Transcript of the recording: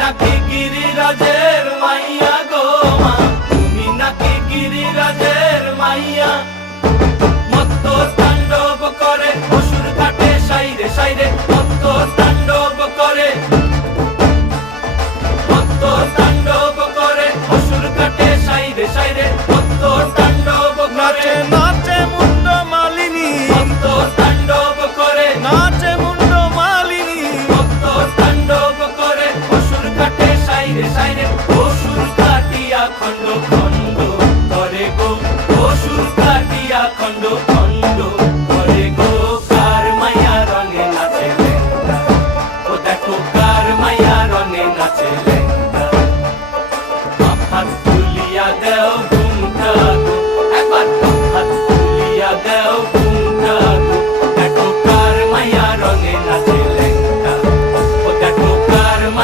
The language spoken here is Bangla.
নাকি গিরিরাজের মাইয়া গো মা, তুমি নাকি গিরিরাজের মাইয়া। মত্ত তাণ্ডব করে অসুর ঘাটে সাইরে সাইরে